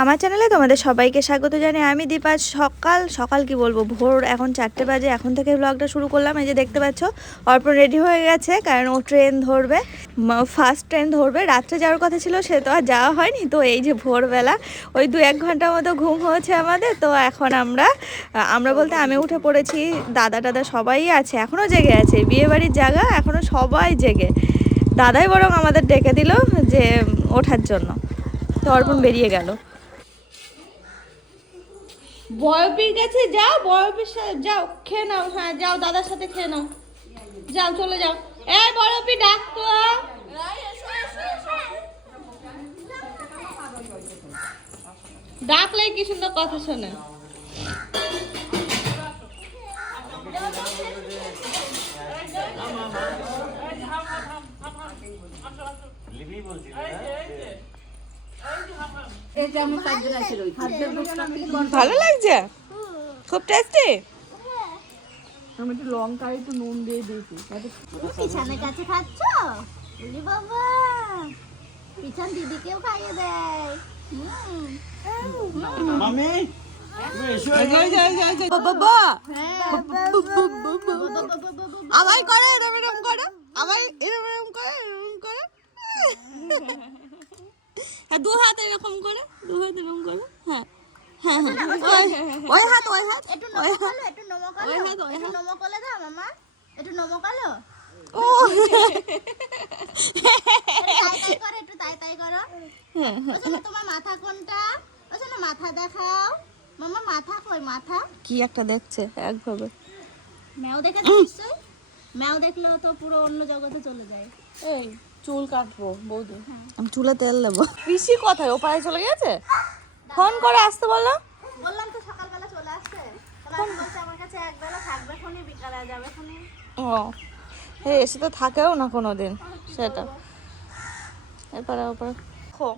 আমার চ্যানেলে তোমাদের সবাইকে স্বাগত জানাই। আমি দীপা। সকাল সকাল কি বলবো, ভোর এখন 4টে বাজে। এখন থেকে ব্লগটা শুরু করলাম। এই যে দেখতে পাচ্ছ অর্পণ রেডি হয়ে গেছে, কারণ ও ট্রেন ধরবে, ফার্স্ট ট্রেন ধরবে। রাত্রে যাওয়ার কথা ছিল, সে তো আর যাওয়া হয়নি। তো এই যে ভোরবেলা ওই 2-1 ঘন্টার মতো ঘুম হয়েছে আমাদের। তো এখন আমরা বলতে আমি উঠে পড়েছি, দাদা সবাই আছে, এখনও জেগে আছে। বিয়েবাড়ির জায়গা, এখনও সবাই জেগে। দাদাই বরং আমাদের ডেকে দিল যে ওঠার জন্য। তো অর্পণ বেরিয়ে গেল। বয়পির কাছে যাও, বয়পির সাথে যাও, খেয়ে নাও। হ্যাঁ যাও, দাদার সাথে খেয়ে নাও। যাও, চলে যাও। এই বয়পি ডাকতো, ডাকলেই কি সুন্দর কথা শোনে। ভালো লাগছে, খুব টেস্টি। আমি একটু লঙ্কা একটু নুন দিয়ে দিয়েছি। পিছনের কাছে খাচ্ছ? বাবা পিছন দিদিকেও খাইয়ে দেয়। মামি আমায় করে এরম করো, আমায় এরম করে, এরম করে। হ্যাঁ, 2 হাত এরকম করে, 2 হাত এরকম করে। হ্যাঁ হ্যাঁ হ্যাঁ, ওই হাত, ওই হাত, একটু নমকালো, একটু নমকালো, একটু নমকালো দাও মামা, একটু নমকালো। ও তাই করো, একটু তাই করো। ওখানে তোমার মাথা কোনটা? ওখানে মাথা দেখাও মামা। মাথা কই? মাথা কি একটা দেখছে একভাবে। ম্যাও দেখেছো নিশ্চয়ই? ম্যাও দেখলেও তো পুরো অন্য জগতে চলে যায়। এই চুল কাটবো বৌদি, আমি চুলে তেল দেবো। পিসি কোথায়? ও পায়ে চলে গেছে? ফোন করে আসতে বললো। বললাম তো সকালবেলা চলে আসছে। তাহলে বলছে আমার কাছে একবেলা থাকবে, ফোনে বিকালে যাবে ফোনে। ও এই এসে তো থাকেও না কোনোদিন, সেটা। এরপরে ওপরে খো।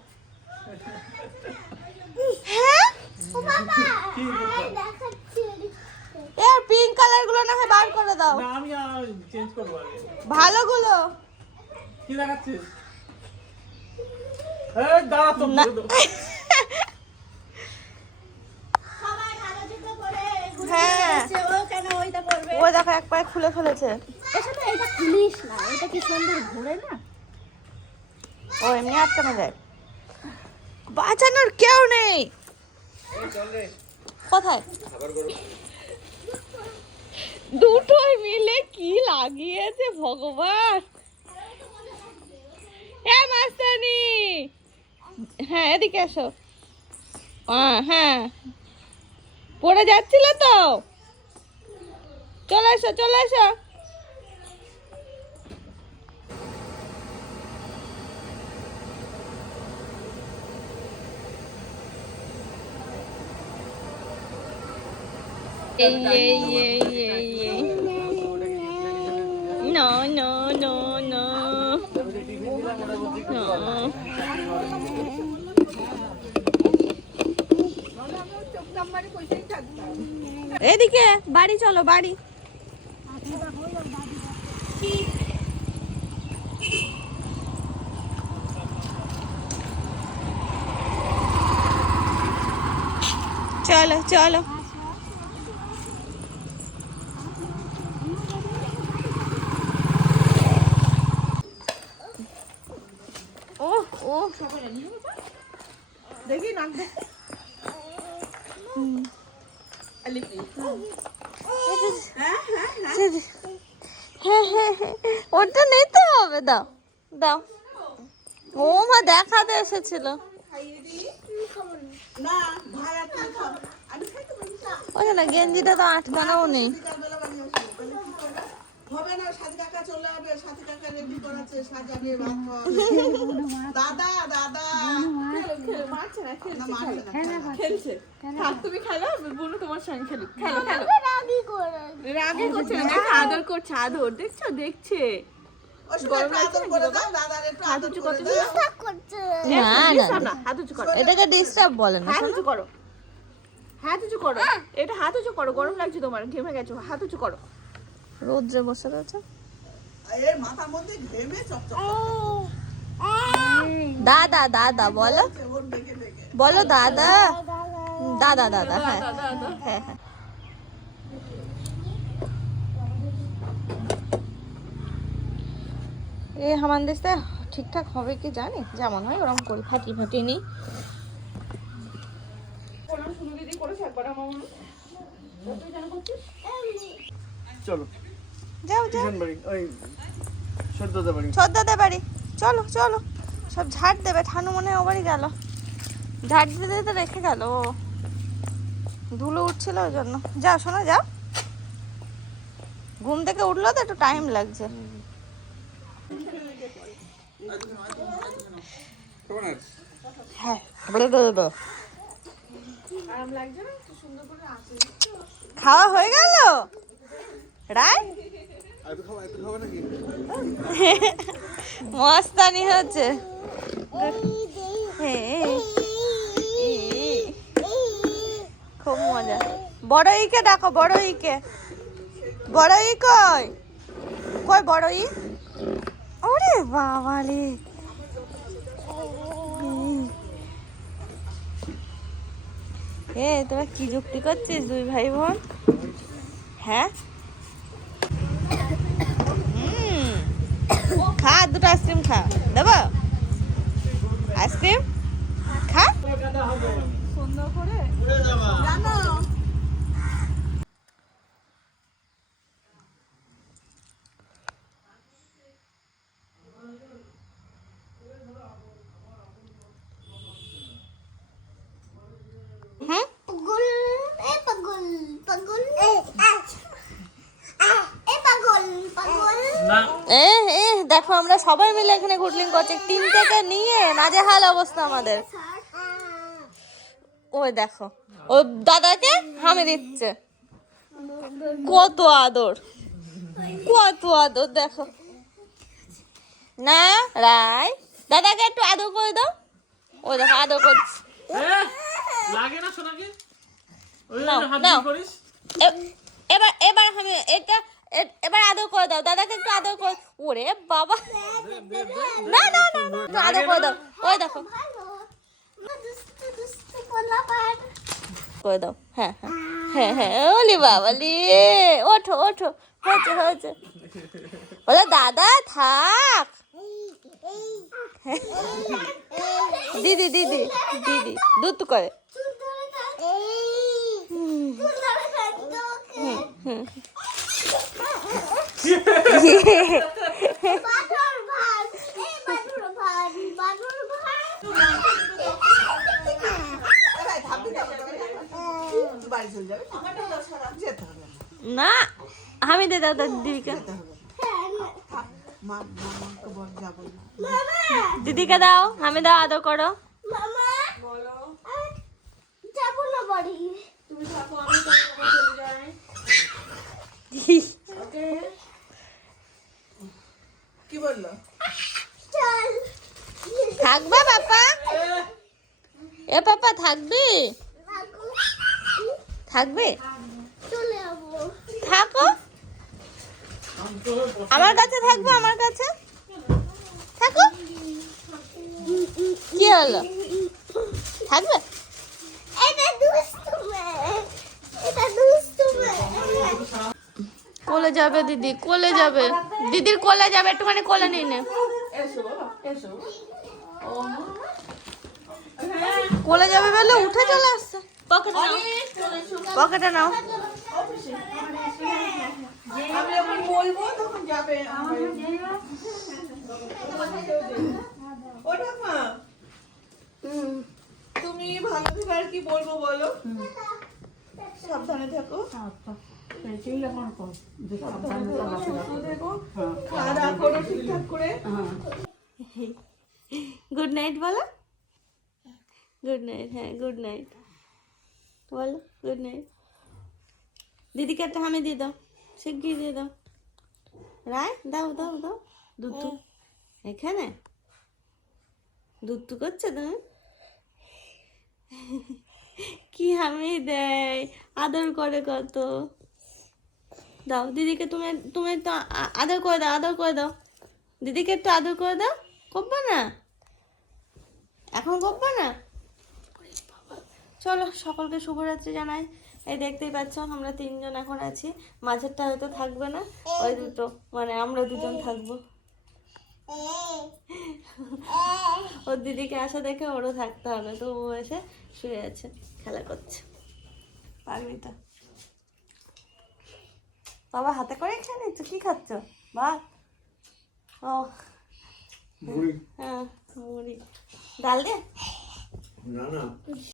হ্যাঁ ও বাবা এই দেখাচ্ছি। এর পিঙ্ক কালার গুলো না হয় বার করে দাও। না আমি চেঞ্জ করব আগে। ভালোগুলো কি লাগাচ্ছিস? এই দাঁড়া তো না। সবাই ভালো জুতো পরে ঘুরে হ্যাঁ। বেড়াচ্ছে, ও কেন ওইটা করবে? ও দেখো এক পায়ে খুলে ফেলেছে। এসব এটা খুলিস না, এটা কি সুন্দর ঘুরে না। ও এমনি আটকানো যায়, বাঁচানোর কেউ নেই। কোথায়? দুটোই মিলে কি লাগিয়েছে ভগবান। এ মাস্টানি, হ্যাঁ এদিকে এসো। হ্যাঁ পড়ে যাচ্ছিল তো, চলে এসো চলে এসো। No, no, no, no. No. এদিকে বাড়ি চলো, বাড়ি। চলো চলো। ও ও দেখি নাক দেখ। ওটা নিতে হবে, দাও দাও। ও মা দেখাতে এসেছিল। ওই না গেঞ্জিটা তো আটকানোও নেই। হবে না, সাথী কাকা চলে যাবে, সাথী কাকা রেডি করাচ্ছে, সাজাবে, ভাত খাওয়াবে। দাদা দাদা মারছে না, খেলছে। থাক তুমি খেলো, বুনু তোমার সঙ্গে খেলি। খেলো খেলো। রাগই করছে না, দেখো আদর করছে, আদর দেখছো, দেখছে। গরম লাগছে না? হাত উঁচু করতে দাও। না না, হাত উঁচু করো, এটাকে ডিস্টার্ব বলে না। হাত উঁচু করো, হাত উঁচু করো। এটা হাত উঁচু করো, গরম লাগছে তোমার, ঘেমে গেছো, হাত উঁচু করো। রোদ্রে বসে রয়েছে। এর মাথার মধ্যে ঘেমে চকচক দাদা দাদা বলো, ওর দেখে দেখে বলো দাদা দাদা দাদা হ্যাঁ হ্যাঁ হ্যাঁ এ হামান দেশে ঠিকঠাক হবে কি জানি, যেমন হয় ওরকম করি, ফাটি ফাটি নি। চলো যাও যাও কিষান বাড়ি ওই সদ্যতা বাড়ি। সর্দাদের বাড়ি, চলো চলো। সব ঝাড় দেবে, ঠানু মনে হয় ও বাড়ি গেল, ঝাড় দিতে দিতে রেখে গেল, ও ধুলো উঠছিল ওই জন্য। যাও শোনো যাও, ঘুম থেকে উঠলো তো একটু টাইম লাগছে। হ্যাঁ খাওয়া হয়ে গেল রায়, মস্তানি হচ্ছে। খুব মজা। বড় ইকে ডাকো, বড় ইকে, বড় ই কই, কই বড় ই? ওরে বাবা রে, এ তোরা কি যুক্তি করছিস দুই ভাই বোন? হ্যাঁ খা, দুটো আইসক্রিম খা, দেবো আইসক্রিম খা। হুম পাগল এ পাগল পাগল এ পাগল পাগল না এ এ দেখো আমরা সবাই মিলে এখানে গুডলিং করছি, 3 থেকে নিয়ে নাজেহাল অবস্থা আমাদের। ওই দেখো ও দাদাকে হামি দিচ্ছে, কত আদর, কত আদর দেখো না। রাই দাদাকে একটু আদর করে দাও, ওই দেখো আদর করছি। লাগে না সোনাকে, ওই নাও, হাত নাও। করিস। এবার এবার আমি এটা এবার আদর করে দাও, দাদাকে একটু আদর করে। ওরে বাবা, না না না না, একটু আদর করে দাও, ওই দেখো ভালো দুষ্টু দুষ্টু পোলাপান করে দাও। হ্যাঁ হ্যাঁ হ্যাঁ হ্যাঁ, ওলি বাবা লি, ওঠো ওঠো, হয়েছে হয়েছে। বলে দাদা থাক, দিদি দিদি দিদি দুধ করে। চুল ধরে থাক চুল ধরে থাক তোকে বাদুর ভাত এই বাদুর ভাত বাদুর ভাত বাড়ি চলে যাবে, যেতে হবে না না, আমি দে দাদা দিদিকে, যেতে হবে মা, মামাকে বল যাবো না। দিদিকে দাও, আমি দাও, আদর করো। মামা যাবো না বাড়ি তুমি থাকো, আমি তোমার বাড়ি চলে যাই। কি বললো? চল থাকবে পাপা, এ পাপা থাকবি, থাকবে, চলে যাবো থাকো আমার কাছে, থাকবো আমার কাছে, থাকো। কি হলো, থাকবে? এটা দুষ্টু মেয়ে এটা দুষ্টু মেয়ে কোলে যাবে দিদি, কোলে যাবে, দিদির কোলে যাবে, একটুখানি কোলে নিয়ে নে। এসো বাবা, এসো। কোলে যাবে বলে উঠে চলে আসছে। পকেটে নাও, পকেটে নাও। আমি যখন বলবো তখন যাবে। ও ঠাম্মা, তুমি ভালো থেকে আর কি বলবো বলো? সাবধানে থাকো, দেখো, খাওয়া দাওয়া করো ঠিকঠাক করে। গুড নাইট বলো, গুড নাইট, হ্যাঁ গুড নাইট বলো, গুড নাইট। দিদিকে একটা হামি দিয়ে দাও, শিগগির দিয়ে দাও। রায় দাও দাও দাও, দুধ এখানে দুধ করছে তুমি, কি হামি দেয়, আদর করে কত। দাও দিদিকে, তুমি তুমি তো আদর করে দাও, আদর করে দাও, দিদিকে একটু আদর করে দাও। করবে না এখন, করবে না? চলো সকলকে শুভরাত্রি জানাই। এই দেখতেই পাচ্ছ আমরা তিনজন এখন আছি, মাঝেরটা হয়তো থাকবে না, ওই দুটো মানে আমরা দুজন থাকবো। ওর দিদিকে আসা দেখে ওরও থাকতে হবে, তো ও এসে শুয়ে আছে, খেলা করছে। পাগলিটা বাবা হাতে করে খেয়ে নিচ্ছ, কি খাচ্ছ? ভাত? ও মুড়ি হ্যাঁ মুড়ি, ডাল দিয়ে। না না